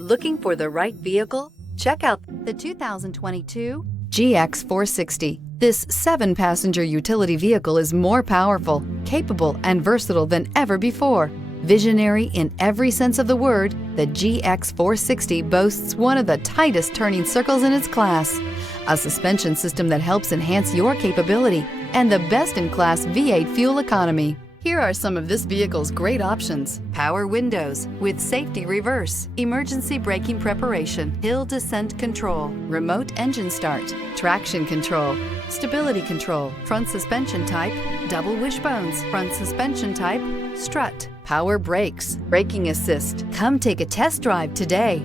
Looking for the right vehicle? Check out the 2022 GX 460. This 7-passenger utility vehicle is more powerful, capable, and versatile than ever before. Visionary in every sense of the word, the GX 460 boasts one of the tightest turning circles in its class, a suspension system that helps enhance your capability, and the best-in-class V8 fuel economy. Here are some of this vehicle's great options: power windows with safety reverse, emergency braking preparation, hill descent control, remote engine start, traction control, stability control, front suspension type, double wishbones, front suspension type, strut, power brakes, braking assist. Come take a test drive today.